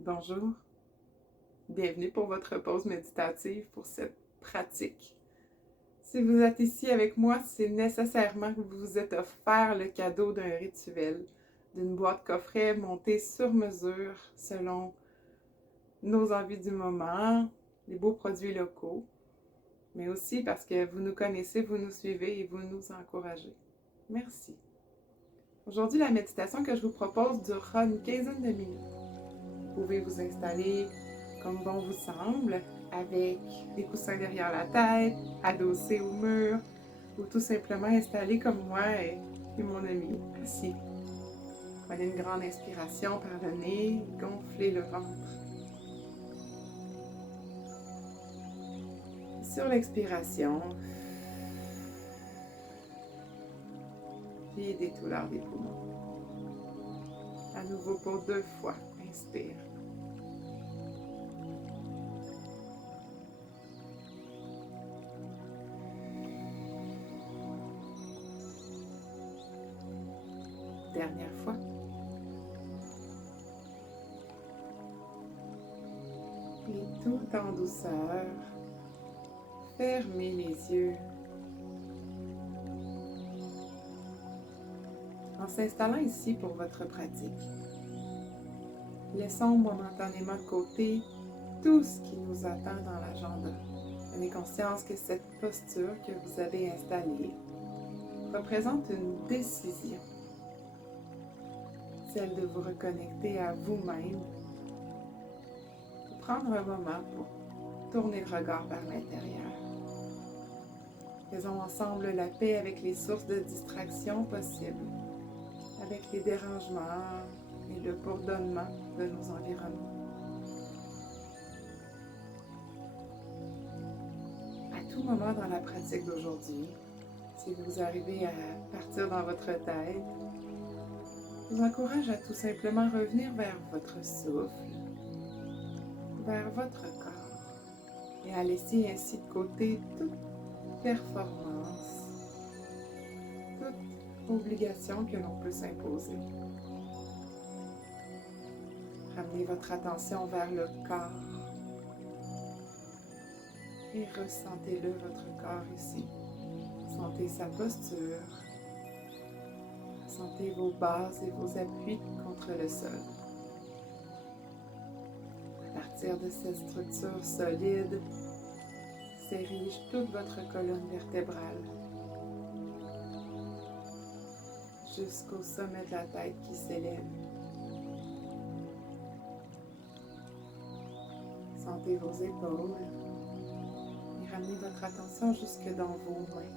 Bonjour, bienvenue pour votre pause méditative pour cette pratique. Si vous êtes ici avec moi, c'est nécessairement que vous vous êtes offert le cadeau d'un rituel, d'une boîte coffret montée sur mesure selon nos envies du moment, les beaux produits locaux, mais aussi parce que vous nous connaissez, vous nous suivez et vous nous encouragez. Merci. Aujourd'hui, la méditation que je vous propose durera une quinzaine de minutes. Vous pouvez vous installer comme bon vous semble, avec des coussins derrière la tête, adossés au mur, ou tout simplement installé comme moi et mon ami, assis. Prenez une grande inspiration par le nez, gonflez le ventre. Sur l'expiration, videz tout l'air des poumons. À nouveau pour 2 fois, inspire. Dernière fois. Et tout en douceur, fermez les yeux. En s'installant ici pour votre pratique, laissons momentanément de côté tout ce qui nous attend dans l'agenda. Prenez conscience que cette posture que vous avez installée représente une décision, celle de vous reconnecter à vous-même, prendre un moment pour tourner le regard vers l'intérieur. Faisons ensemble la paix avec les sources de distraction possibles, avec les dérangements et le bourdonnement de nos environnements. À tout moment dans la pratique d'aujourd'hui, si vous arrivez à partir dans votre tête, je vous encourage à tout simplement revenir vers votre souffle, vers votre corps, et à laisser ainsi de côté toute performance, toute obligation que l'on peut s'imposer. Ramenez votre attention vers le corps et ressentez-le, votre corps ici. Sentez sa posture, sentez vos bases et vos appuis contre le sol. À partir de cette structure solide, s'érige toute votre colonne vertébrale jusqu'au sommet de la tête qui s'élève. Sentez vos épaules et ramenez votre attention jusque dans vos mains.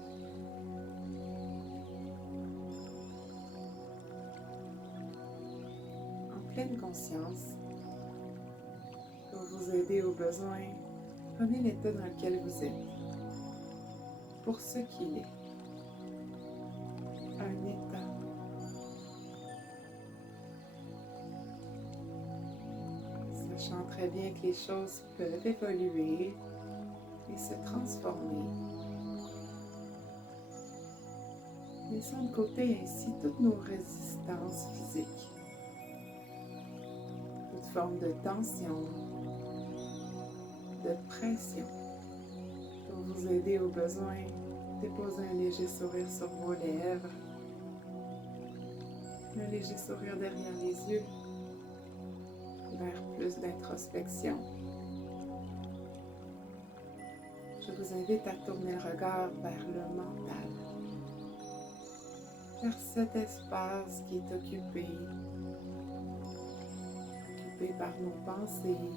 En pleine conscience, pour vous aider au besoin, prenez l'état dans lequel vous êtes, pour ce qu'il est, un état. Sachant très bien que les choses peuvent évoluer et se transformer. Laissons de côté ainsi toutes nos résistances physiques, toute forme de tension, de pression. Pour vous aider au besoin, déposez un léger sourire sur vos lèvres, un léger sourire derrière les yeux, vers plus d'introspection. Je vous invite à tourner le regard vers le mental, vers cet espace qui est occupé par nos pensées,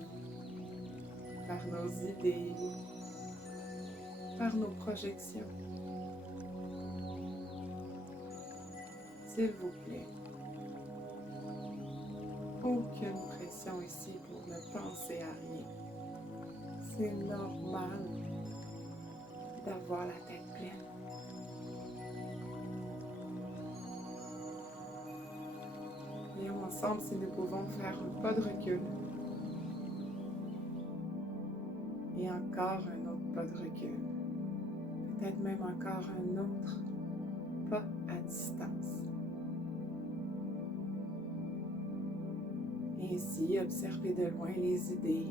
par nos idées, par nos projections. S'il vous plaît, aucune pression ici pour ne penser à rien. C'est normal d'avoir la tête pleine. Voyons ensemble si nous pouvons faire un pas de recul. Et encore un autre pas de recul. Peut-être même encore un autre pas à distance. Et ainsi, observez de loin les idées,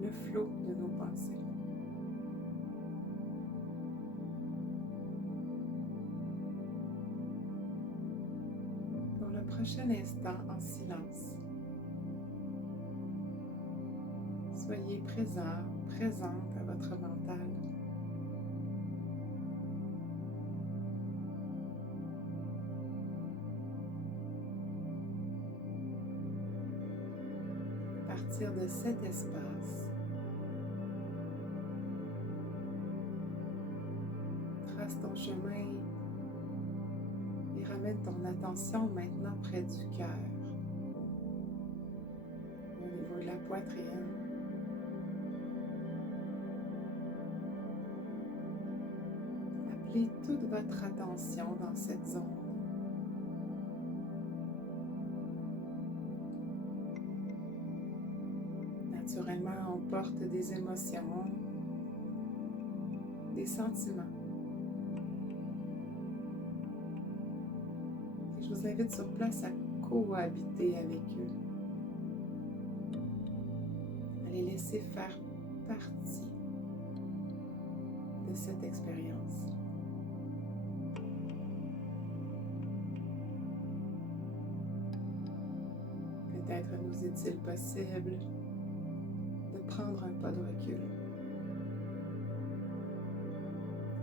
le flot de nos pensées. Pour le prochain instant en silence, soyez présent, présente à votre mental. À partir de cet espace, trace ton chemin et ramène ton attention maintenant près du cœur, au niveau de la poitrine. Appelez toute votre attention dans cette zone. Naturellement, on porte des émotions, des sentiments. Et je vous invite sur place à cohabiter avec eux, à les laisser faire partie de cette expérience. Peut-être nous est-il possible de prendre un pas de recul.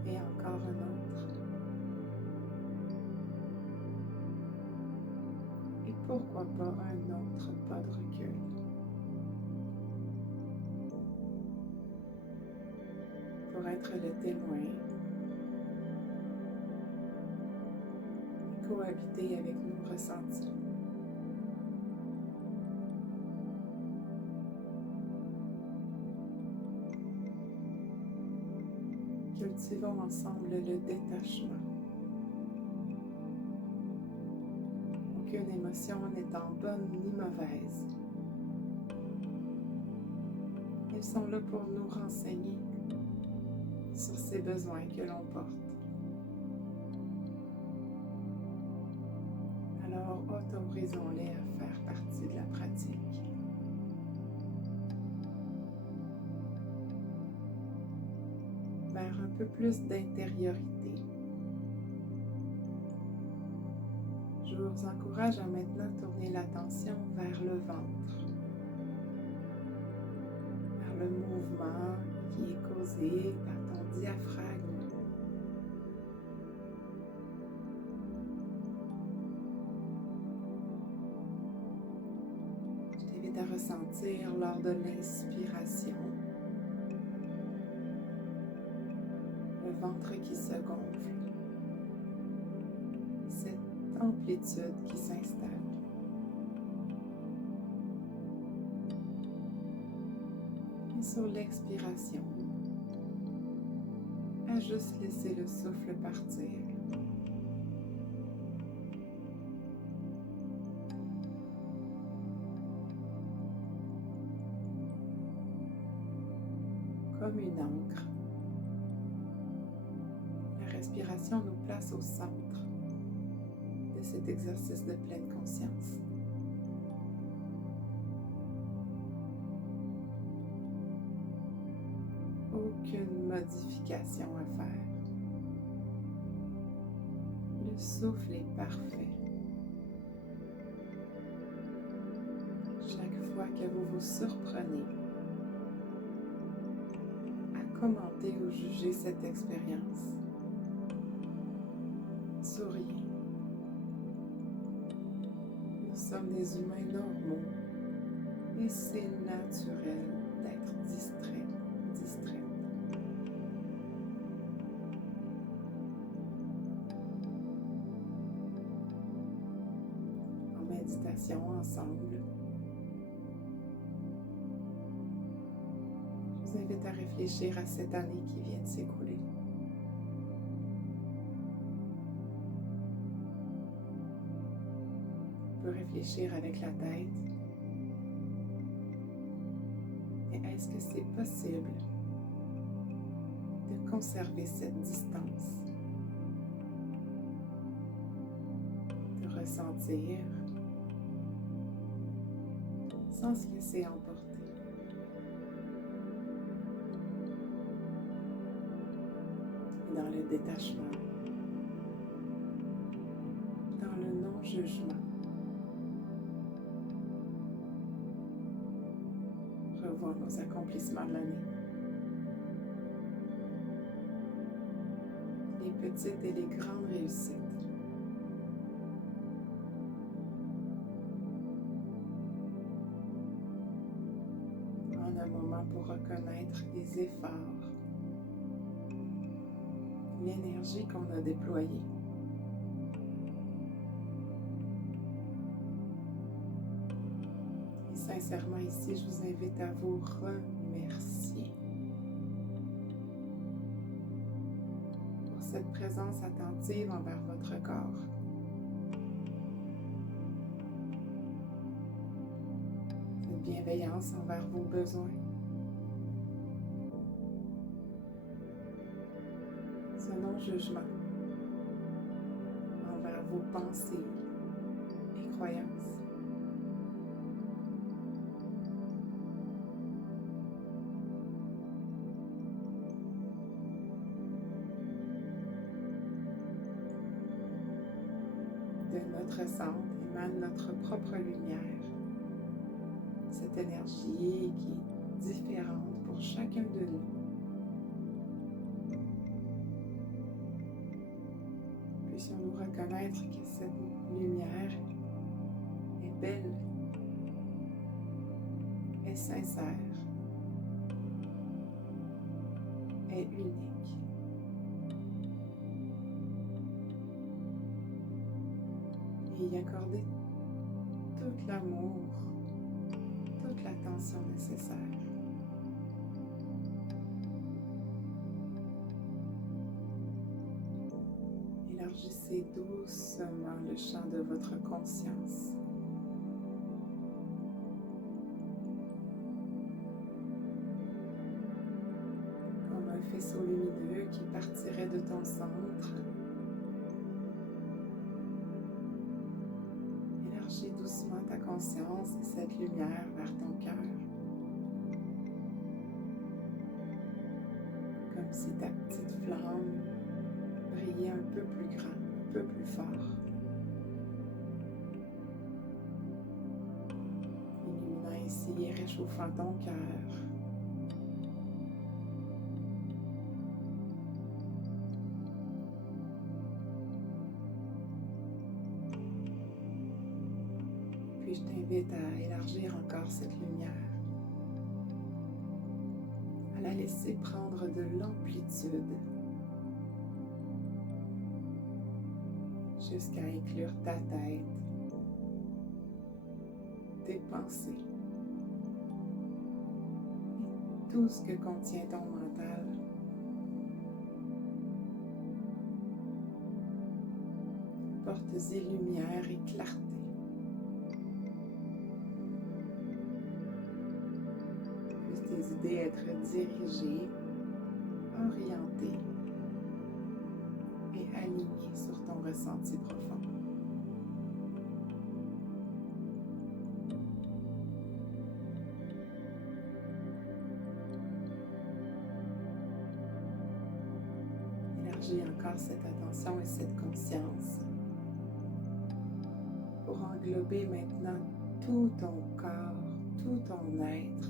Et encore un autre. Et pourquoi pas un autre pas de recul. Pour être le témoin et cohabiter avec nos ressentis. Cultivons ensemble le détachement. Aucune émotion n'étant bonne ni mauvaise. Elles sont là pour nous renseigner sur ces besoins que l'on porte. Alors, autorisons-les à faire partie de la pratique. Vers un peu plus d'intériorité. Je vous encourage à maintenant tourner l'attention vers le ventre, vers le mouvement qui est causé par ton diaphragme. Je t'invite à ressentir lors de l'inspiration le ventre qui se gonfle, cette amplitude qui s'installe. Et sur l'expiration, à juste laisser le souffle partir. Comme une encre, la respiration nous place au centre de cet exercice de pleine conscience. Aucune modification à faire. Le souffle est parfait. Chaque fois que vous vous surprenez à commenter ou juger cette expérience, souriez. Nous sommes des humains normaux et c'est naturel d'être distrait, distrait. En méditation ensemble, je vous invite à réfléchir à cette année qui vient de s'écouler. On peut réfléchir avec la tête. Et est-ce que c'est possible de conserver cette distance? De ressentir sans se laisser emporter. Et dans le détachement, dans le non-jugement, revoir nos accomplissements de l'année. Les petites et les grandes réussites. En un moment pour reconnaître les efforts, l'énergie qu'on a déployée. Et sincèrement ici, je vous invite à vous remercier pour cette présence attentive envers votre corps. Cette bienveillance envers vos besoins. Ce non-jugement envers vos pensées et croyances. De notre centre émane notre propre lumière. Cette énergie qui est différente pour chacun de nous. Puissions-nous reconnaître que cette lumière est belle, est sincère, est unique. Et y accorder tout l'amour, toute l'attention nécessaire. Élargissez doucement le champ de votre conscience. Comme un faisceau lumineux qui partirait de ton centre. Élargis doucement ta conscience et cette lumière vers ton cœur. Comme si ta petite flamme brillait un peu plus grand, un peu plus fort. Illuminant ici et réchauffant ton cœur. Puis je t'invite à élargir encore cette lumière, à la laisser prendre de l'amplitude jusqu'à inclure ta tête, tes pensées et tout ce que contient ton mental. Porte-y lumière et clarté. Puissent tes idées être dirigées, orientées et alignées sur ton ressenti profond. Élargis encore cette attention et cette conscience pour englober maintenant tout ton corps, tout ton être.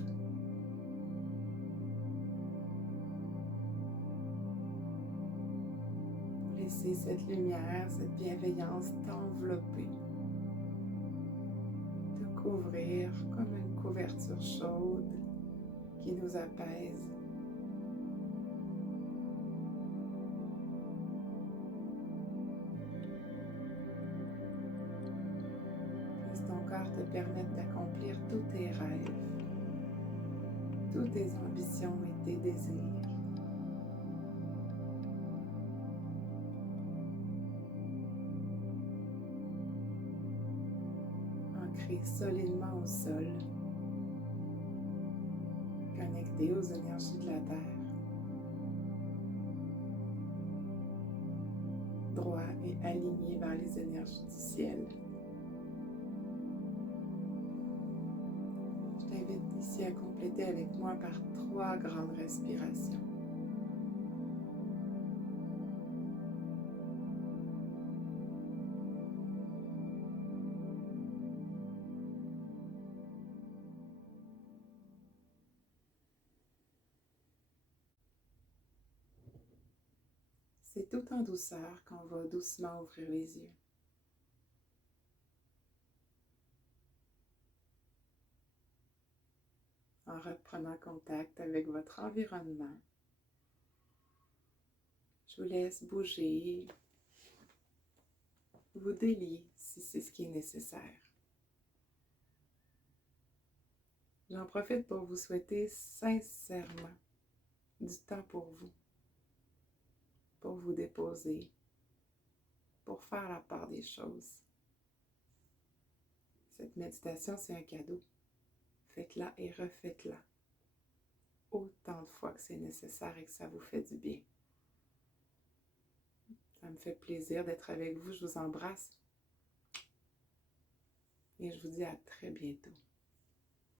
Laissez cette lumière, cette bienveillance t'envelopper, te couvrir comme une couverture chaude qui nous apaise. Laisse ton corps te permettre d'accomplir tous tes rêves, toutes tes ambitions et tes désirs. Ancré solidement au sol, connecté aux énergies de la Terre. Droit et aligné vers les énergies du ciel. ici à compléter avec moi par 3 grandes respirations. C'est tout en douceur qu'on va doucement ouvrir les yeux. En reprenant contact avec votre environnement, je vous laisse bouger, vous délier si c'est ce qui est nécessaire. J'en profite pour vous souhaiter sincèrement du temps pour vous déposer, pour faire la part des choses. Cette méditation, c'est un cadeau. Faites-la et refaites-la autant de fois que c'est nécessaire et que ça vous fait du bien. Ça me fait plaisir d'être avec vous. Je vous embrasse et je vous dis à très bientôt.